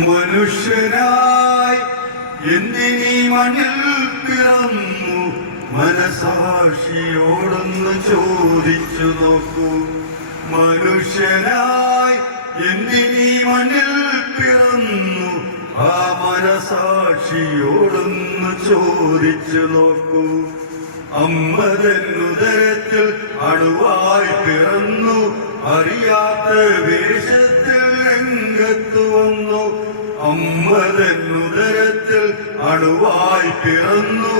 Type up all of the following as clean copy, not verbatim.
മനുഷ്യനായി എന്തിനീ മണ്ണിൽ പിറന്നു മനസാക്ഷിയോടൊന്ന് ചോദിച്ചു നോക്കൂ. മനുഷ്യനായി എന്തിനീ മണ്ണിൽ പിറന്നു ആ മനസാക്ഷിയോടൊന്ന് ചോദിച്ചു നോക്കൂ. അമ്മതന്നുദരത്തിൽ അണുവായി പിറന്നു അറിയാത്ത വേഷത്തിൽ രംഗത്തു വന്നു. അമ്മതന്നുദരത്തിൽ അണുവായി പിറന്നു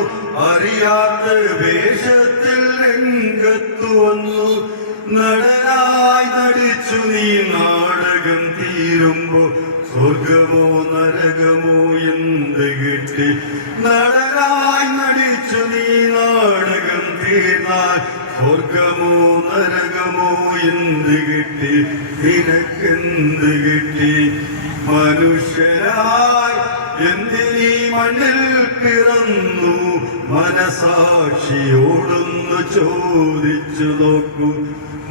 അറിയാത്ത വേഷത്തിൽ രംഗത്തു വന്നു. നടനായി നടിച്ചു നീ നാടകം തീരുമ്പോ സ്വർഗമോ നരകമോ എന്ത് കിട്ടി? നടനായി നടിച്ചു നീ നാടകം തീർന്നാൽ സ്വർഗമോ നരകമോ എന്ത് കിട്ടി? നിനക്കെന്ത് കിട്ടി? മനുഷ്യരായി എന്തിനീ മണ്ണിൽ പിറന്നു മനസാക്ഷിയോടൊന്ന് ചോദിച്ചു നോക്കൂ.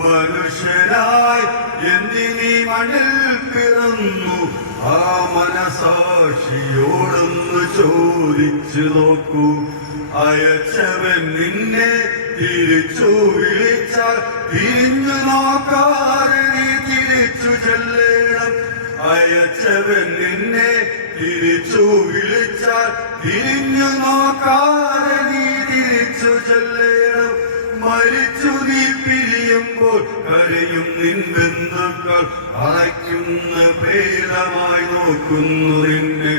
മനുഷ്യരായി എന്തിനീ മണ്ണിൽ പിറന്നു ആ മനസാക്ഷിയോടൊന്ന് ചോദിച്ചു നോക്കൂ. അയച്ചവൻ നിന്നെ തിരിച്ചു വിളിച്ചാൽ തിരിഞ്ഞു നോക്കാതെ നീ തിരിച്ചു ചെല്ലണം. അയച്ചവൻ നിന്നെ തിരിച്ചു വിളിച്ചാൽ തിരിഞ്ഞു നോക്കാതെ നീ തിരിച്ചു ചെല്ലണം. മരിച്ചു നീ പിരിയുമ്പോൾ കരയും നിൻ ബന്ധുക്കൾ അറയ്ക്കുന്ന പ്രേതമായി നോക്കുന്നു നിന്നെ.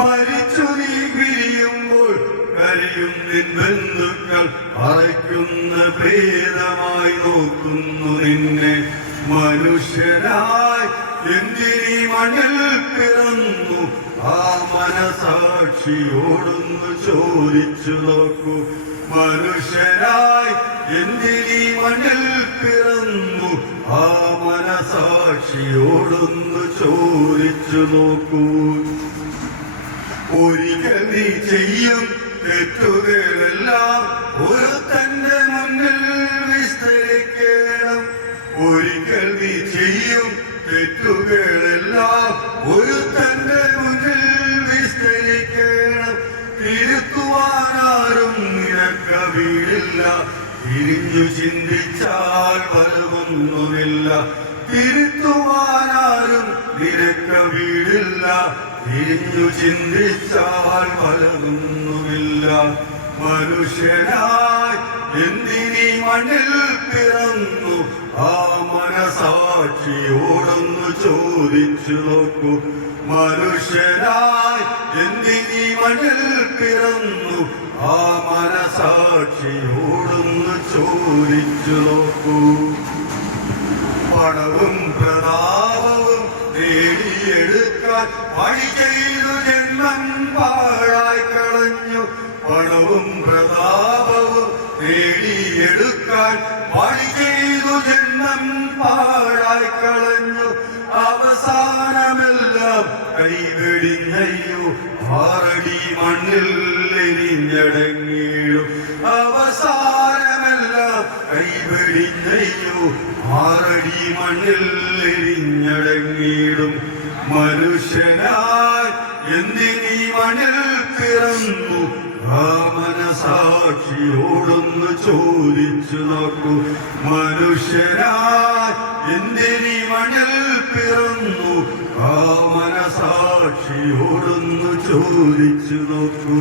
മരിച്ചു നീ പിരിയുമ്പോൾ കരയും നിൻ ബന്ധുക്കൾ അറയ്ക്കുന്ന പ്രേതമായി നോക്കുന്നു നിന്നെ. മനുഷ്യനായി എന്തിനീ മണ്ണിൽ പിറന്നു ആ മനസാക്ഷിയോടൊന്ന് ചോദിച്ചു നോക്കൂ. മനുഷ്യനായി എന്തിനീ മണ്ണിൽ പിറന്നു ആ മനസാക്ഷിയോടൊന്ന് ചോദിച്ചു നോക്കൂ. ഒരിക്കൽ നീ ചെയ്യും തെറ്റുകളെല്ലാം ഒരു തന്റെ മുന്നിൽ വിസ്തരിക്കണം. ഒരിക്കൽ നീ ചെയ്യും തെറ്റുകളെല്ലാം ഒരു തന്റെ മുന്നിൽ വിസ്തരിക്കണം. തിരുത്തുവാനാരും നിനക്ക് വീടില്ല, തിരിഞ്ഞു ചിന്തിച്ചാൽ ഫലമൊന്നുമില്ല. തിരുത്തുവാനാരും നിനക്ക് വീടില്ല, തിരിഞ്ഞു ചിന്തിച്ചാൽ ഫലമൊന്നുമില്ല. മനുഷ്യനായി എന്തിനീ മണ്ണിൽ പിറന്നു ആ മനസാക്ഷിയോടൊന്ന് ചോദിച്ചു നോക്കൂ. മനുഷ്യനായി എന്തിനീ മണ്ണിൽ പിറന്നു ആ മനസാക്ഷിയോടൊന്ന് ചോദിച്ചു നോക്കൂ. പണവും പ്രതാപവും നേടിയെടുക്കാൻ പണി ചെയ്തു ജന്മം പാഴായി കളഞ്ഞു. പണവും പ്രതാപവും നേടിയെടുക്കാൻ പണി ചെയ്തു ജന്മം പാഴായി കളഞ്ഞു. അവസാനമെല്ലാം കൈവെടിഞ്ഞയ്യോ ആറടി മണ്ണിൽ എരിഞ്ഞടങ്ങിയിടും. അവസാനമെല്ലാം കൈവെടിഞ്ഞയ്യോ ആറടി മണ്ണിൽ എരിഞ്ഞടങ്ങിയിടും. മനുഷ്യനായി എന്തിനീ മണ്ണിൽ പിറന്നു ആ മനസാക്ഷിയോടൊന്ന് ചോദിച്ചു നോക്കൂ. മനുഷ്യനായി എന്തിനീ മണ്ണിൽ പിറന്നു ആ മനസാക്ഷിയോടൊന്ന് ചോദിച്ചു നോക്കൂ.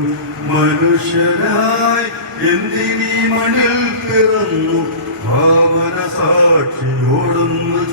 മനുഷ്യനായി എന്തിനീ മണ്ണിൽ പിറന്നു ആ മനസാക്ഷിയോടൊന്ന്